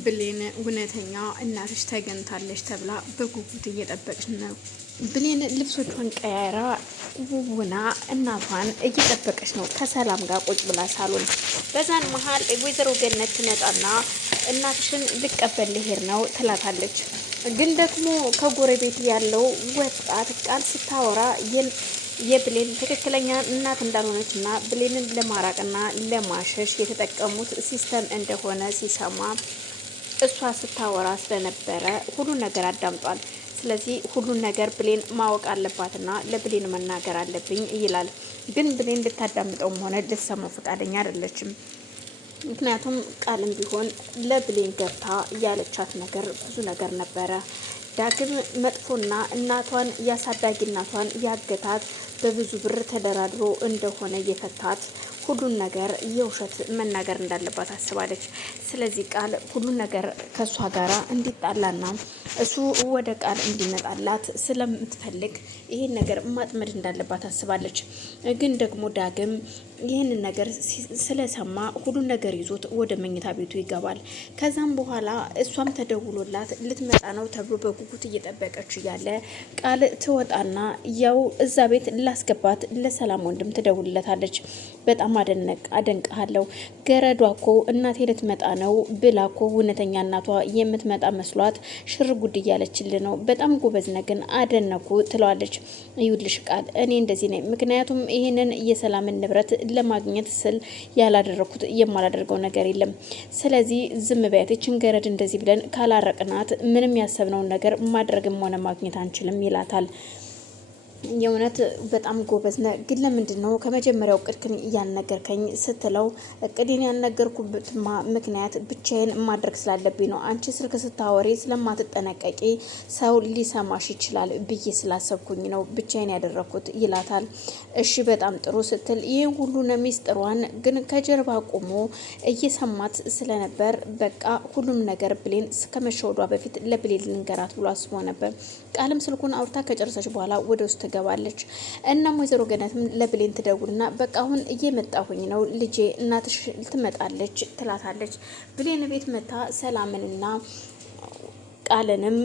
ብሌን እውነተኛ እናትሽ ተገኝታለች ተብላ በጉጉት እየጠበቅሽ ነው። ብሌን ልብሶቿን ቀያራ ውቡና እናቷን እየጠበቀች ነው ከሰላም ጋር ቁጭ ብላ ሳሎን። በዛን መሀል ወይዘሮ ገነት ትመጣና እናትሽን ልቀበል ልሄድ ነው ትላታለች። ግን ደግሞ ከጎረቤት ያለው ወጣት ቃል ስታወራ የብሌን ትክክለኛ እናት እንዳልሆነችና ብሌንን ለማራቅና ለማሸሽ የተጠቀሙት ሲስተም እንደሆነ ሲሰማ እሷ ስታወራ ስለነበረ ሁሉን ነገር አዳምጧል። ስለዚህ ሁሉን ነገር ብሌን ማወቅ አለባትና ለብሌን መናገር አለብኝ ይላል። ግን ብሌን ልታዳምጠውም ሆነ ልትሰማው ፈቃደኛ አይደለችም። ምክንያቱም ቃልም ቢሆን ለብሌን ገብታ ያለቻት ነገር ብዙ ነገር ነበረ። ዳግም መጥፎና እናቷን ያሳዳጊ እናቷን ያገታት በብዙ ብር ተደራድሮ እንደሆነ የፈታት ሁሉን ነገር የውሸት መናገር እንዳለባት አስባለች። ስለዚህ ቃል ሁሉን ነገር ከሷ ጋራ እንዲጣላና እሱ ወደ ቃል እንዲመጣላት ስለምትፈልግ ይሄን ነገር ማጥመድ እንዳለባት አስባለች። ግን ደግሞ ዳግም ይህንን ነገር ስለሰማ ሁሉን ነገር ይዞት ወደ መኝታ ቤቱ ይገባል። ከዛም በኋላ እሷም ተደውሎላት ልትመጣ ነው ተብሎ በጉጉት እየጠበቀች እያለ ቃል ትወጣና ያው እዛ ቤት ላስገባት ለሰላም ወንድም ትደውልለታለች። በጣም አደንቅሃለሁ ገረዷ እኮ እናቴ ልትመጣ ነው ብላ እኮ እውነተኛ እናቷ የምትመጣ መስሏት ሽር ጉድ እያለችል ነው። በጣም ጎበዝ ነህ ግን አደነኩ ትለዋለች። ይኸውልሽ ቃል እኔ እንደዚህ ነኝ። ምክንያቱም ይህንን የሰላምን ንብረት ለማግኘት ስል ያላደረኩት የማላደርገው ነገር የለም። ስለዚህ ዝም በያት። ይችን ገረድ እንደዚህ ብለን ካላረቅናት ምንም ያሰብነውን ነገር ማድረግም ሆነ ማግኘት አንችልም ይላታል። የእውነት በጣም ጎበዝ ነህ። ግን ለምንድን ነው ከመጀመሪያው እቅድክን ያልነገርከኝ ስትለው እቅዴን ያልነገርኩበትማ ምክንያት ብቻዬን ማድረግ ስላለብኝ ነው። አንቺ ስልክ ስታወሪ ስለማትጠነቀቂ ሰው ሊሰማሽ ይችላል ብዬ ስላሰብኩኝ ነው ብቻዬን ያደረኩት ይላታል። እሺ በጣም ጥሩ ስትል ይህ ሁሉ ሚስጥሯን ግን ከጀርባ ቆሞ እየሰማት ስለነበር በቃ ሁሉም ነገር ብሌን ከመሸወዷ በፊት ለብሌን ልንገራት ብሎ አስቦ ነበር። ቃልም ስልኩን አውርታ ከጨረሰች በኋላ ወደ ውስጥ ትገባለች። እናም ወይዘሮ ገነትም ለብሌን ትደውልና በቃ አሁን እየመጣሁኝ ነው ልጄ እናትሽ ትመጣለች ትላታለች። ብሌን ቤት መታ ሰላምንና ቃልንም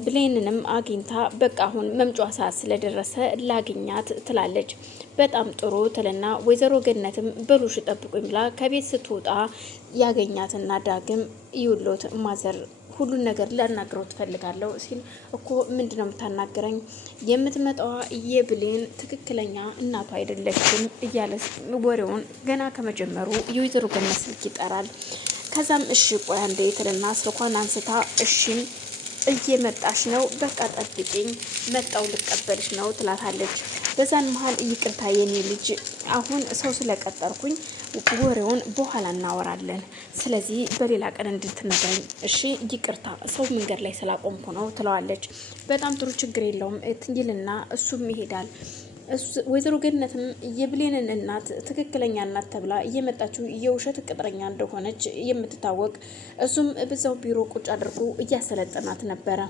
ብሌንንም አግኝታ በቃ አሁን መምጫዋ ሰዓት ስለደረሰ ላግኛት ትላለች። በጣም ጥሩ ትልና ወይዘሮ ገነትም በሉሽ ጠብቁኝ ብላ ከቤት ስትወጣ ያገኛትና ዳግም ይውሎት ማዘር ሁሉን ነገር ላናግረው ትፈልጋለሁ ሲል እኮ ምንድነው የምታናግረኝ? የምትመጣዋ የብሌን ትክክለኛ እናቷ አይደለችም እያለ ወሬውን ገና ከመጀመሩ የወይዘሮ ገነት ስልክ ይጠራል። ከዛም እሺ ቆይ አንዴ ትልና ስልኳን አንስታ እሺም እየመጣሽ ነው በቃ ጠብቂኝ መጣው ልቀበልሽ ነው ትላታለች። በዛን መሀል ይቅርታ የኔ ልጅ አሁን ሰው ስለቀጠርኩኝ ወሬውን በኋላ እናወራለን። ስለዚህ በሌላ ቀን እንድትነግረኝ እሺ ይቅርታ ሰው መንገድ ላይ ስላቆምኩ ነው ትለዋለች። በጣም ጥሩ ችግር የለውም ይልና እሱም ይሄዳል። ወይዘሮ ገነትም የብሌንን እናት ትክክለኛ እናት ተብላ እየመጣችው የውሸት ቅጥረኛ እንደሆነች የምትታወቅ እሱም በዛው ቢሮ ቁጭ አድርጎ እያሰለጠናት ነበረ።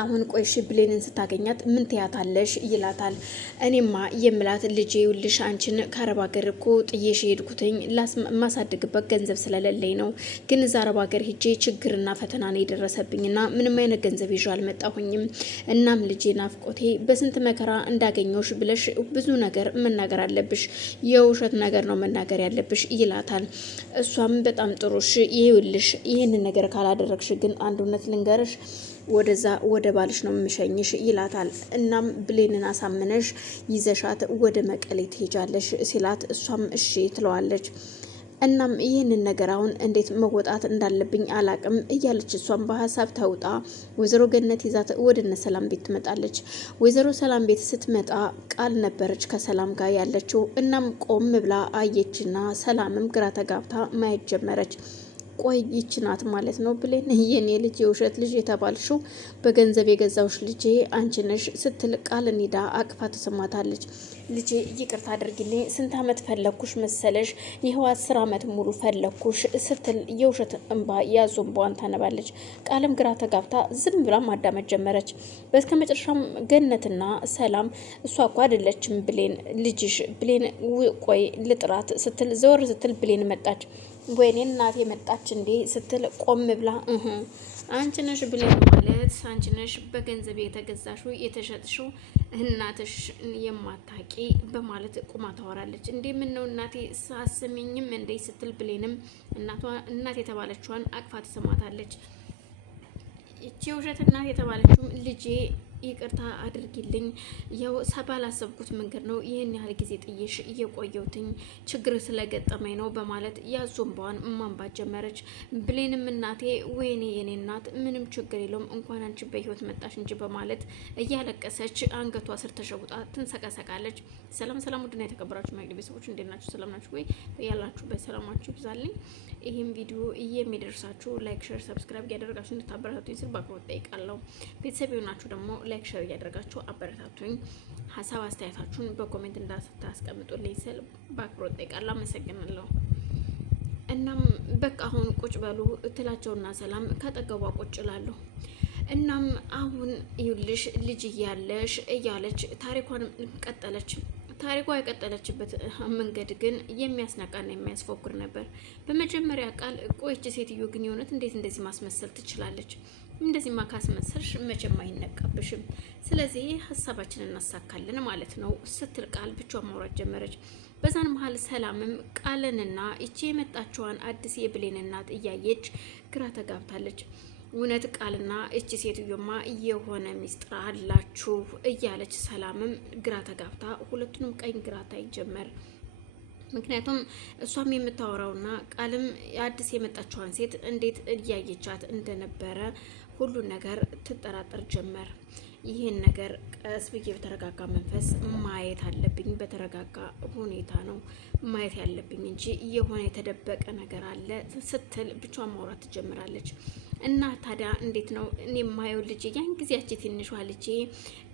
አሁን ቆይሽ ብሌንን ስታገኛት ምን ትያታለሽ ይላታል። እኔማ የምላት ልጄ ይኸውልሽ አንቺን ከአረብ ሀገር እኮ ጥዬሽ ሄድኩትኝ ማሳድግበት ገንዘብ ስለሌለኝ ነው። ግን እዛ አረብ ሀገር ሄጄ ችግርና ፈተና ነው የደረሰብኝና ምንም አይነት ገንዘብ ይዤ አልመጣሁኝም። እናም ልጄ ናፍቆቴ በስንት መከራ እንዳገኘሽ ብለሽ ብዙ ነገር መናገር አለብሽ፣ የውሸት ነገር ነው መናገር ያለብሽ ይላታል። እሷም በጣም ጥሩሽ ይኸውልሽ ይህንን ነገር ካላደረግሽ ግን አንድ እውነት ልንገርሽ ወደዛ ወደ ባልሽ ነው የምሸኝሽ ይላታል። እናም ብሌንን አሳምነሽ ይዘሻት ወደ መቀሌ ትሄጃለሽ ሲላት እሷም እሺ ትለዋለች። እናም ይህንን ነገር አሁን እንዴት መወጣት እንዳለብኝ አላቅም እያለች እሷም በሀሳብ ተውጣ ወይዘሮ ገነት ይዛት ወደ እነ ሰላም ቤት ትመጣለች። ወይዘሮ ሰላም ቤት ስትመጣ ቃል ነበረች ከሰላም ጋር ያለችው። እናም ቆም ብላ አየችና ሰላምም ግራ ተጋብታ ማየት ጀመረች። ቆይ ይች ናት ማለት ነው ብሌን የኔ ልጅ የውሸት ልጅ የተባልሽው በገንዘብ የገዛውሽ ልጄ አንቺ ነሽ ስትል ቃልን ሄዳ አቅፋ ትስማታለች። ልጄ ይቅርታ አድርጊልኝ ስንት አመት ፈለኩሽ መሰለሽ ይኸው 10 አመት ሙሉ ፈለኩሽ ስትል የውሸት እንባ ያዞንቧን ታነባለች። ቃልም ግራ ተጋብታ ዝም ብላ ማዳመጥ ጀመረች። በስከ መጨረሻም ገነትና ሰላም እሷ እኮ አይደለችም ብሌን ልጅሽ ብሌን ቆይ ልጥራት ስትል ዘወር ስትል ብሌን መጣች። ወይኔ እናቴ መጣች እንዴ ስትል ቆም ብላ አንቺ ነሽ ብሌን ማለት አንቺ ነሽ በገንዘብ የተገዛሽው የተሸጥሽው እናትሽ የማታቂ በማለት ቁማ ታወራለች። እንዴ ምን ነው እናቴ ሳስሚኝም እንዴ ስትል ብሌንም እናት የተባለችዋን አቅፋ ትስማታለች። እቺ ውሸት እናት የተባለችውም ልጄ ይቅርታ አድርጊልኝ፣ ያው ባላሰብኩት መንገድ ነው ይህን ያህል ጊዜ ጥዬሽ እየቆየሁትኝ ችግር ስለገጠመኝ ነው በማለት ያዞንባዋን ማንባት ጀመረች። ብሌንም እናቴ ወይኔ የኔ እናት ምንም ችግር የለውም እንኳን አንቺ በህይወት መጣሽ እንጂ በማለት እያለቀሰች አንገቷ ስር ተሸጉጣ ትንሰቀሰቃለች። ሰላም ሰላም፣ ውድና የተከበራችሁ ማግኘት ቤተሰቦች እንዴት ናችሁ? ሰላም ናችሁ ወይ? ያላችሁበት ሰላማችሁ ይብዛልኝ። ይህም ቪዲዮ የሚደርሳችሁ ላይክ፣ ሼር፣ ሰብስክራይብ እያደረጋችሁ እንድታበረታቱኝ ስል በአክብሮት ጠይቃለሁ። ቤተሰብ የሆናችሁ ደግሞ ላይክ ሼር እያደረጋችሁ አበረታቱኝ። ሀሳብ አስተያየታችሁን በኮሜንት እንዳታስቀምጡልኝ ስል በአክብሮት ጠይቃለሁ። አመሰግናለሁ። እናም በቃ አሁን ቁጭ በሉ ትላቸውና ሰላም ከጠገቧ ቁጭ እላለሁ። እናም አሁን ይኸውልሽ ልጅ እያለሽ እያለች ታሪኳን ቀጠለች። ታሪኳ የቀጠለችበት መንገድ ግን የሚያስነቃና የሚያስፎክር ነበር። በመጀመሪያ ቃል ቆይች ሴትዮ ግን የሆነት እንዴት እንደዚህ ማስመሰል ትችላለች? እንደዚህ ካስመሰልሽ መቼም አይነቃብሽም። ስለዚህ ሀሳባችንን እናሳካለን ማለት ነው ስትል ቃል ብቻዋን ማውራት ጀመረች። በዛን መሀል ሰላምም ቃልንና ይቺ የመጣችዋን አዲስ የብሌን እናት እያየች ግራ ተጋብታለች። እውነት ቃልና እቺ ሴትዮማ የሆነ ሚስጥር አላችሁ እያለች ሰላምም ግራ ተጋብታ ሁለቱንም ቀኝ ግራ ታይ ጀመር። ምክንያቱም እሷም የምታወራውና ቃልም አዲስ የመጣችዋን ሴት እንዴት እያየቻት እንደነበረ ሁሉን ነገር ትጠራጠር ጀመር። ይህን ነገር ቀስ ብዬ በተረጋጋ መንፈስ ማየት አለብኝ፣ በተረጋጋ ሁኔታ ነው ማየት ያለብኝ እንጂ የሆነ የተደበቀ ነገር አለ ስትል ብቻዋን ማውራት ትጀምራለች። እና ታዲያ እንዴት ነው እኔ የማየው ልጄ ያን ጊዜያች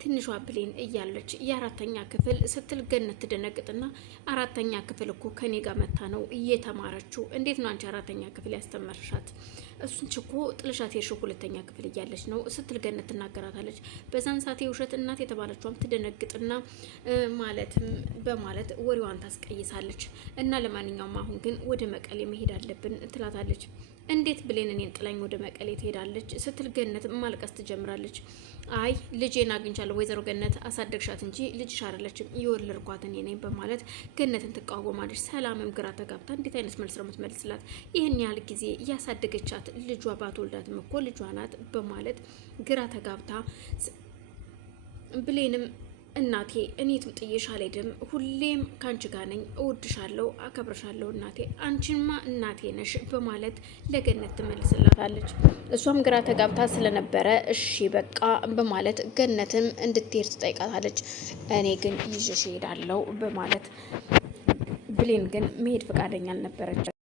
ትንሿ ብሌን እያለች የአራተኛ ክፍል ስትል ገነት ትደነግጥና አራተኛ ክፍል እኮ ከኔ ጋር መታ ነው እየተማረችው። እንዴት ነው አንቺ አራተኛ ክፍል ያስተመርሻት? እሱን ችኮ ጥልሻት የሽው ሁለተኛ ክፍል እያለች ነው ስትል ገነት ትናገራታለች። በዛን ሰዓት የውሸት እናት የተባለችዋም ትደነግጥና ማለትም በማለት ወሬዋን ታስቀይሳለች። እና ለማንኛውም አሁን ግን ወደ መቀሌ መሄድ አለብን ትላታለች። እንዴት ብሌን እኔን ጥላኝ ወደ መቀሌ ትሄዳለች ስትል ገነት ማልቀስ ትጀምራለች። አይ ልጄን አግኝቻለሁ ወይዘሮ ገነት አሳደግሻት እንጂ ልጅሽ አይደለችም የወለድኳት እኔ ነኝ በማለት ገነትን ትቃወማለች። ሰላምም ግራ ተጋብታ እንዴት አይነት መልስ ነው የምትመልስላት? ይህን ያህል ጊዜ እያሳደገቻት ልጇ ባትወልዳትም እኮ ልጇ ናት በማለት ግራ ተጋብታ ብሌንም እናቴ እኔትም ጥዬሽ አልሄድም፣ ሁሌም ካንቺ ጋር ነኝ፣ እወድሻለሁ፣ አከብርሻለሁ እናቴ፣ አንቺማ እናቴ ነሽ በማለት ለገነት ትመልስላታለች። እሷም ግራ ተጋብታ ስለነበረ እሺ በቃ በማለት ገነትም እንድትሄድ ትጠይቃታለች። እኔ ግን ይዤሽ እሄዳለሁ በማለት ብሌን ግን መሄድ ፈቃደኛ አልነበረች።